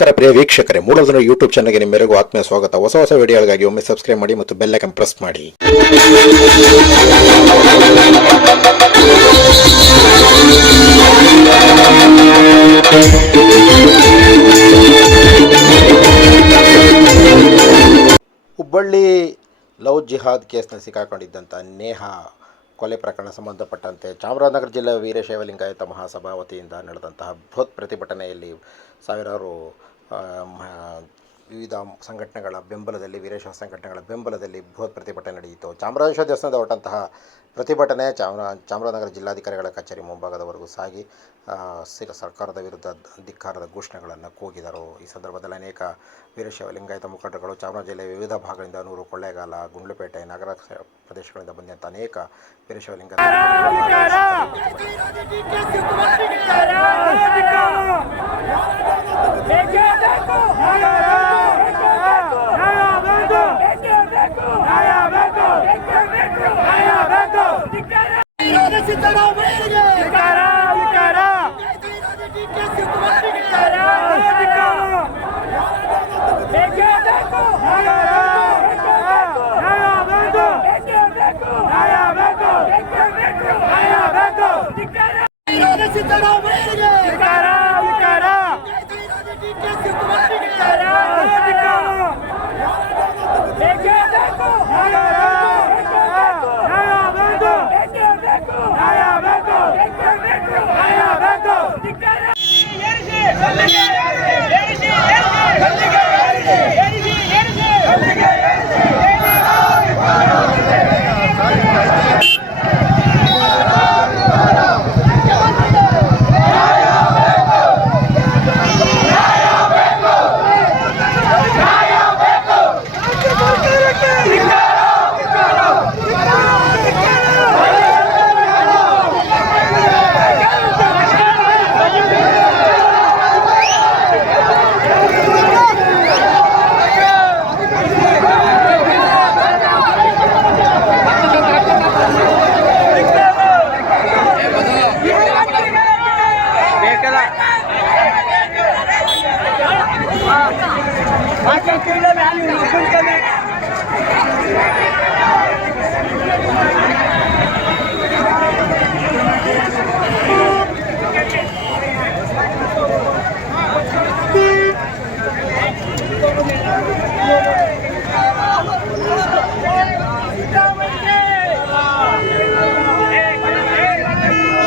ನಮಸ್ಕಾರ ಪ್ರಿಯ ವೀಕ್ಷಕರೇ ಮೂಲದನ ಯೂಟ್ಯೂಬ್ ಚಾನಲ್ಗೆ ನಿಮ್ಮೆಲ್ಲರಿಗೂ ಆತ್ಮೀಯ ಸ್ವಾಗತ. ಹೊಸ ಹೊಸ ವಿಡಿಯೋಗಳಿಗಾಗಿ ಒಮ್ಮೆ ಸಬ್ಸ್ಕ್ರೈಬ್ ಮಾಡಿ ಮತ್ತು ಬೆಲ್ ಐಕನ್ ಪ್ರೆಸ್ ಮಾಡಿ. ಹುಬ್ಬಳ್ಳಿ ಲವ್ ಜಿಹಾದ್ ಕೇಸ್ನಲ್ಲಿ ಸಿಕ್ಕಾಕೊಂಡಿದ್ದಂಥ ನೇಹ ಕೊಲೆ ಪ್ರಕರಣ ಸಂಬಂಧಪಟ್ಟಂತೆ ಚಾಮರಾಜನಗರ ಜಿಲ್ಲೆ ವೀರಶೈವಲಿಂಗಾಯತ ಮಹಾಸಭಾ ವತಿಯಿಂದ ನಡೆದಂತಹ ಬೃಹತ್ ಪ್ರತಿಭಟನೆಯಲ್ಲಿ ಸಾವಿರಾರು ವಿವಿಧ ಸಂಘಟನೆಗಳ ಬೆಂಬಲದಲ್ಲಿ, ವೀರಶೈವ ಸಂಘಟನೆಗಳ ಬೆಂಬಲದಲ್ಲಿ ಬೃಹತ್ ಪ್ರತಿಭಟನೆ ನಡೆಯಿತು. ಚಾಮರಾಜೇಶ್ವರ ದೇವಸ್ಥಾನದ ಹೊರಟಂತಹ ಪ್ರತಿಭಟನೆ ಚಾಮರಾ, ಚಾಮರಾಜನಗರ ಜಿಲ್ಲಾಧಿಕಾರಿಗಳ ಕಚೇರಿ ಮುಂಭಾಗದವರೆಗೂ ಸಾಗಿ ಸರ್ಕಾರದ ವಿರುದ್ಧ ಧಿಕ್ಕಾರದ ಘೋಷಣೆಗಳನ್ನು ಕೂಗಿದರು. ಈ ಸಂದರ್ಭದಲ್ಲಿ ಅನೇಕ ವೀರಶೈವ ಲಿಂಗಾಯತ ಮುಖಂಡಗಳು ಚಾಮರಾಜ ಜಿಲ್ಲೆಯ ವಿವಿಧ ಭಾಗಗಳಿಂದ ನೂರು ಕೊಳ್ಳೇಗಾಲ, ಗುಂಡ್ಲುಪೇಟೆ, ನಗರ ಪ್ರದೇಶಗಳಿಂದ ಬಂದಂಥ ಅನೇಕ ವೀರಶೈವ ಲಿಂಗಾಯತ Canada! கல்லுங்க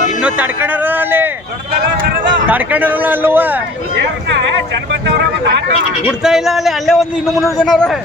ಇನ್ನು ತಡ್ಕೊಂಡಾರ ಅಲ್ಲಿ. ತಡ್ಕೊಂಡಾರಲ್ಲ ಅಲ್ಲವ ಬಿಡ್ತಾ ಇಲ್ಲ ಅಲ್ಲಿ ಅಲ್ಲೇ ಒಂದು ಇನ್ನೂ ಮುನ್ನೂರು ಜನ ಅವ್ರೆ